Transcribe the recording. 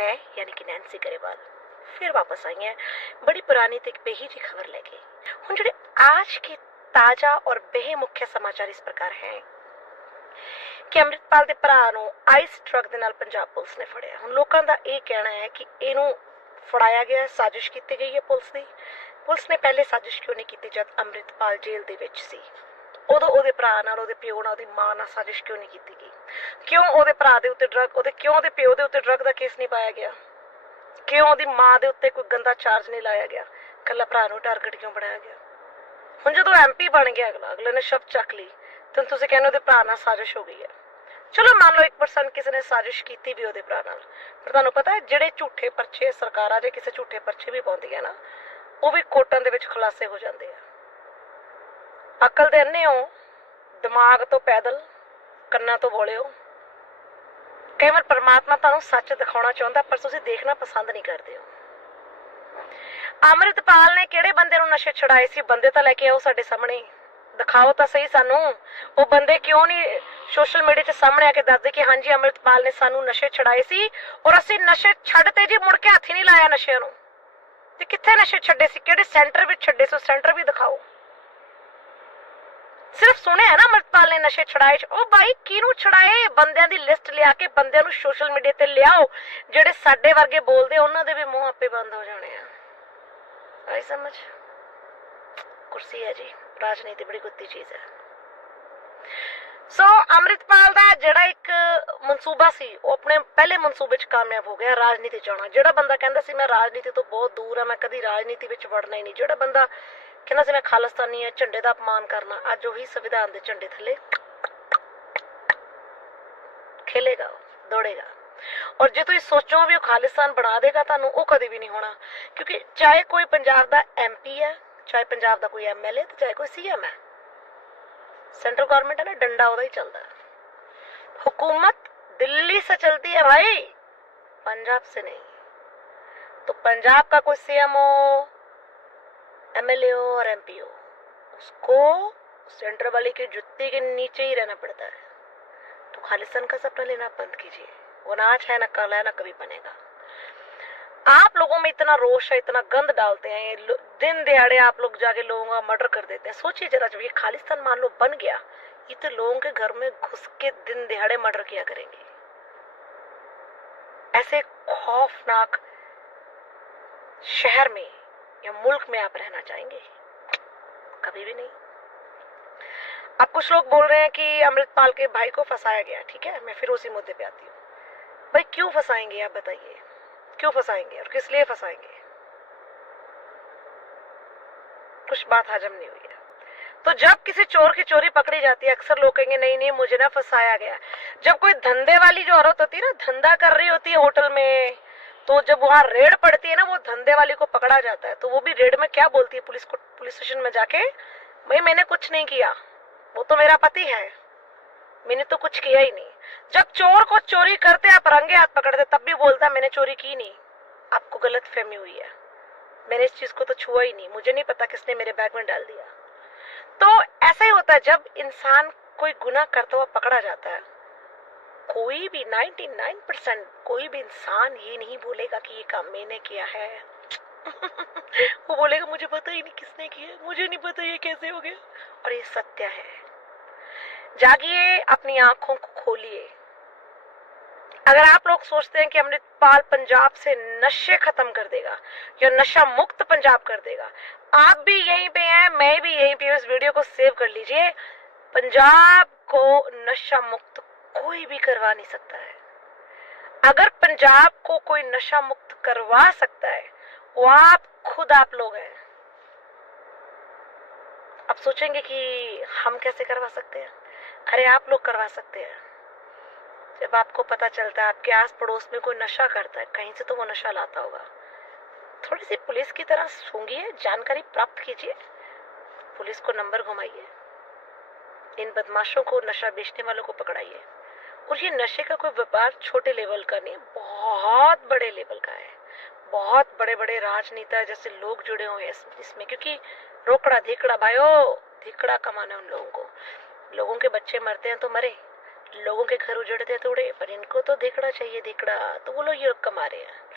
मैं यानी ਕਿ ਨੈਂਸੀ ਗਰੇਵਾਲ ਫਿਰ ਵਾਪਸ ਆਈ ਹਾਂ ਬੜੀ ਪੁਰਾਣੀ ਤੇ ਇੱਕ ਬੇਹੀ ਜੀ ਖਬਰ ਲੈ ਕੇ ਹੁਣ ਜਿਹੜੇ आज के ਤਾਜ਼ਾ ਔਰ ਬੇਹੇ ਮੁੱਖ ਸਮਾਚਾਰ ਇਸ ਪ੍ਰਕਾਰ ਹੈ ਕਿ ਅੰਮ੍ਰਿਤਪਾਲ ਦੇ ਭਰਾ ਨੂੰ ਆਈਸ ਡਰਗ ਦੇ ਨਾਲ ਪੰਜਾਬ ਪੁਲਿਸ ਨੇ ਫੜਿਆ ਹੁਣ ਲੋਕਾਂ ਦਾ ਇਹ ਕਹਿਣਾ ਹੈ ਕਿ ਇਹਨੂੰ ਫੜਾਇਆ ਗਿਆ ਸਾਜ਼ਿਸ਼ ਕੀਤੀ ਗਈ ਹੈ ਪੁਲਿਸ ਦੀ ਪੁਲਿਸ ਨੇ ਪਹਿਲੇ ਸਾਜ਼ਿਸ਼ ਕਿਉਂ ਨਹੀਂ ਕੀਤੀ ਜਦ ਅੰਮ੍ਰਿਤਪਾਲ ਜੇਲ੍ਹ ਦੇ ਵਿੱਚ ਸੀ ਉਦੋਂ ਉਹਦੇ ਭਰਾ ਨਾਲ ਉਹਦੇ ਪਿਓ ਨਾਲ ਉਹਦੀ ਮਾਂ ਨਾਲ ਸਾਜ਼ਿਸ਼ ਕਿਉਂ ਨਹੀਂ ਕੀਤੀ ਗਈ ਕਿਉਂ ਉਹਦੇ ਭਰਾ ਦੇ ਉੱਤੇ ਡਰਗ ਉਹਦੇ ਕਿਉਂ ਉਹਦੇ ਪਿਓ ਦੇ ਉੱਤੇ ਡਰਗ ਦਾ ਕੇਸ ਨਹੀਂ ਪਾਇਆ ਗਿਆ? ਕਿਉਂ ਉਹਦੀ ਮਾਂ ਦੇ ਉੱਤੇ ਕੋਈ ਗੰਦਾ ਚਾਰਜ ਨਹੀਂ ਲਾਇਆ ਗਿਆ? ਕੱਲਾ ਭਰਾ ਨੂੰ ਟਾਰਗੇਟ ਕਿਉਂ ਬਣਾਇਆ ਗਿਆ? ਹੁਣ ਜਦੋਂ ਐਮਪੀ ਬਣ ਗਿਆ ਅਗਲਾ, ਅਗਲੇ ਨੇ ਸ਼ਬਦ ਚੱਕ ਲਈ, ਤਾਂ ਤੁਸੀਂ ਕਹਿੰਦੇ ਉਹਦੇ ਭਰਾ ਨਾਲ ਸਾਜ਼ਿਸ਼ ਹੋ ਗਈ ਹੈ। ਚਲੋ ਮੰਨ ਲਓ 1% ਕਿਸੇ ਨੇ ਸਾਜ਼ਿਸ਼ ਕੀਤੀ ਵੀ ਉਹਦੇ ਭਰਾ ਨਾਲ, ਪਰ ਤੁਹਾਨੂੰ ਪਤਾ ਹੈ ਜਿਹੜੇ ਝੂਠੇ ਪਰਚੇ ਸਰਕਾਰਾਂ ਜੇ ਕਿਸੇ ਝੂਠੇ ਪਰਚੇ ਵੀ ਪਾਉਂਦੀਆਂ ਨਾ, ਉਹ ਵੀ ਕੋਰਟਾਂ ਦੇ ਵਿੱਚ ਖੁਲਾਸੇ ਹੋ ਜਾਂਦੇ ਆ। ਅਕਲ ਦੇ ਅੰਨੇ ਹੋ ਦਿਮਾਗ ਤੋਂ ਪੈਦਲ ਕੰਨਾਂ ਤੋਂ ਬੋਲਿਓ। ਕਈ ਵਾਰ ਪਰਮਾਤਮਾ ਤੁਹਾਨੂੰ ਸੱਚ ਦਿਖਾਉਣਾ ਚਾਹੁੰਦਾ, ਪਰ ਤੁਸੀਂ ਦੇਖਣਾ ਪਸੰਦ ਨਹੀਂ ਕਰਦੇ ਹੋ। ਅੰਮ੍ਰਿਤਪਾਲ ਨੇ ਕਿਹੜੇ ਬੰਦੇ ਨੂੰ ਨਸ਼ੇ ਛੁਡਾਏ ਸੀ? ਬੰਦੇ ਤਾਂ ਲੈ ਕੇ ਆਓ ਸਾਡੇ ਸਾਹਮਣੇ। ਦਿਖਾਓ ਤਾਂ ਸਹੀ ਸਾਨੂੰ। ਉਹ ਬੰਦੇ ਕਿਉਂ ਨਹੀਂ ਸੋਸ਼ਲ ਮੀਡੀਆ 'ਚ ਸਾਹਮਣੇ ਆ ਕੇ ਦੱਸਦੇ ਕਿ ਹਾਂਜੀ, ਅੰਮ੍ਰਿਤਪਾਲ ਨੇ ਸਾਨੂੰ ਨਸ਼ੇ ਛਡਾਏ ਸੀ ਔਰ ਅਸੀਂ ਨਸ਼ੇ ਛੱਡਤੇ ਜੀ, ਮੁੜ ਕੇ ਹੱਥ ਹੀ ਨਹੀਂ ਲਾਇਆ ਨਸ਼ਿਆਂ ਨੂੰ। ਤੇ ਕਿੱਥੇ ਨਸ਼ੇ ਛੱਡੇ ਸੀ? ਕਿਹੜੇ ਸੈਂਟਰ ਵਿੱਚ ਛੱਡੇ ਸੀ? ਸੈਂਟਰ ਵੀ ਦਿਖਾਓ। ਸਿਰਫ ਸੁਣਿਆ ਨਾ ਅਮਰਪਾਲ ਨੇ ਨਸ਼ੇ ਛੜਾਏ ਉਹ ਭਾਈ ਕਿਹਨੂੰ ਛੜਾਏ ਬੰਦਿਆਂ ਦੀ ਲਿਸਟ ਲਿਆ ਕੇ ਬੰਦਿਆਂ ਨੂੰ ਸੋਸ਼ਲ ਮੀਡੀਆ ਤੇ ਲਿਆਓ। ਜਿਹੜੇ ਸਾਡੇ ਵਰਗੇ ਬੋਲਦੇ ਉਹਨਾਂ ਦੇ ਵੀ ਮੂੰਹ ਆਪੇ ਬੰਦ ਹੋ ਜਾਣੇ ਆ। ਆਈ ਸਮਝ? ਕੁਰਸੀ ਹੈ ਜੀ। ਰਾਜਨੀਤੀ ਬੜੀ ਗੁੱਤੀ ਚੀਜ਼ ਹੈ। ਸੋ ਅੰਮ੍ਰਿਤਪਾਲ ਦਾ ਜਿਹੜਾ ਇੱਕ ਮਨਸੂਬਾ ਸੀ, ਉਹ ਆਪਣੇ ਪਹਿਲੇ ਮਨਸੂਬੇ 'ਚ ਕਾਮਯਾਬ ਹੋ ਗਿਆ, ਰਾਜਨੀਤੀ 'ਚ ਆਉਣਾ। ਜਿਹੜਾ ਬੰਦਾ ਕਹਿੰਦਾ ਸੀ, ਮੈਂ ਰਾਜਨੀਤੀ ਤੋਂ ਬਹੁਤ ਦੂਰ ਆ, ਮੈਂ ਕਦੀ ਰਾਜਨੀਤੀ ਵਿੱਚ ਵੜਨਾ ਹੀ ਨਹੀਂ। ਜਿਹੜਾ ਬੰਦਾ ਕਹਿੰਦਾ ਸੀ ਮੈਂ ਖਾਲਿਸਤਾਨੀ ਆ ਝੰਡੇ ਦਾ ਅਪਮਾਨ ਕਰਨਾ ਅੱਜ ਉਹੀ ਸੰਵਿਧਾਨ ਦੇ ਝੰਡੇ ਥੱਲੇ ਖੇਲੇਗਾ ਉਹ, ਦੌੜੇਗਾ ਔਰ ਜੇ ਤੁਸੀਂ ਸੋਚੋ ਵੀ ਉਹ ਖਾਲਿਸਤਾਨ ਬਣਾ ਦੇਗਾ ਤੁਹਾਨੂੰ ਉਹ ਕਦੇ ਵੀ ਨਹੀਂ ਹੋਣਾ ਕਿਉਂਕਿ ਚਾਹੇ ਕੋਈ ਪੰਜਾਬ ਦਾ ਐਮਪੀ ਹੈ ਚਾਹੇ ਪੰਜਾਬ ਦਾ ਕੋਈ ਐਮਐਲਏ ਤੇ ਚਾਹੇ ਕੋਈ ਸੀਐਮ ਹੈ सेंट्रल गवर्नमेंट है ना डंडा उधर ही चलता है हुकूमत दिल्ली से चलती है भाई पंजाब से नहीं तो पंजाब का कोई सीएम हो एमएलए और एमपी हो, उसको सेंटर वाले की जुत्ती के नीचे ही रहना पड़ता है। तो खालिस्तान का सपना लेना बंद कीजिए, वो ना आज है, ना कल है, ना कभी बनेगा। आप लोगों में इतना रोष है, इतना गंद डालते हैं दिन दिहाड़े आप लोग जाके लोगों का मर्डर कर देते हैं। सोचिए जरा, जब ये खालिस्तान मान लो बन गया ये तो लोगों के घर में घुस के दिन दिहाड़े मर्डर किया करेंगे। ऐसे खौफनाक शहर में या मुल्क में आप रहना चाहेंगे? कभी भी नहीं। अब कुछ लोग बोल रहे हैं कि अमृतपाल के भाई को फंसाया गया, ठीक है? मैं फिर उसी मुद्दे पे आती हूँ। भाई, क्यों फंसाएँगे, आप बताइए। क्यों फंसाएँगे और किस लिए फंसाएँगे? कुछ बात हजम नहीं हुई है। तो जब किसी चोर की चोरी पकड़ी जाती है, अक्सर लोग कहेंगे, नहीं नहीं, मुझे ना फंसाया गया। जब कोई धंधे वाली जो औरत होती है ना, धंधा कर रही होती है होटल में तो जब वहाँ रेड पड़ती है ना, वो धंधे वाली को पकड़ा जाता है। तो वो भी रेड में क्या बोलती है पुलिस को, पुलिस स्टेशन में जाके? भाई, मैंने कुछ नहीं किया। वो तो मेरा पति है। मैंने तो कुछ किया ही नहीं। जब चोर को चोरी करते, आप रंगे हाथ पकड़ते, तब भी बोलता, मैंने चोरी की नहीं। आपको गलत फहमी हुई है। मैंने इस चीज़ को तो छुआ ही नहीं। मुझे नहीं पता किसने मेरे बैग में डाल दिया। तो ऐसा ही होता है, जब इंसान कोई गुना करता हुआ पकड़ा जाता है कोई भी 99 परसेंट कोई भी इंसान ये नहीं बोलेगा कि ये काम मैंने किया है। वो बोलेगा, मुझे पता ही नहीं किसने किया मुझे नहीं पता ये कैसे हो गया। और ये सत्य है। जागिए अपनी आँखों को खोलिए। अगर आप लोग सोचते हैं कि अमृतपाल पंजाब से नशे खत्म कर देगा या नशा मुक्त पंजाब कर देगा, आप भी यहीं पे हैं, मैं भी यहीं पे इस वीडियो को सेव कर लीजिए। पंजाब को नशा मुक्त कोई भी करवा नहीं सकता है। अगर पंजाब को कोई नशा मुक्त करवा सकता है, वो आप खुद आप लोग हैं। अब सोचेंगे कि हम कैसे करवा सकते हैं? अरे, आप लोग करवा सकते हैं। जब आपको पता चलता है, आपके आस पड़ोस में कोई नशा करता है, कहीं से तो वो नशा लाता होगा। थोड़ी सी पुलिस की तरह सूंघिए, जानकारी प्राप्त कीजिए। पुलिस को नंबर घुमाइए। इन बदमाशों को, नशा बेचने वालों को पकड़ाइए। और ये नशे का कोई व्यापार छोटे लेवल का नहीं, बहुत बड़े लेवल का है। बहुत बड़े बड़े राजनेता जैसे लोग जुड़े हुए हैं इसमें, क्योंकि रोकड़ा, धिकड़ा भाई धिकड़ा कमाना उन लोगों को। लोगों के बच्चे मरते हैं तो मरे, लोगों के घर उजड़ते हैं थोड़े पर इनको तो धीकड़ा चाहिए, धीकड़ा तो वो लोग ये कमा रहे हैं।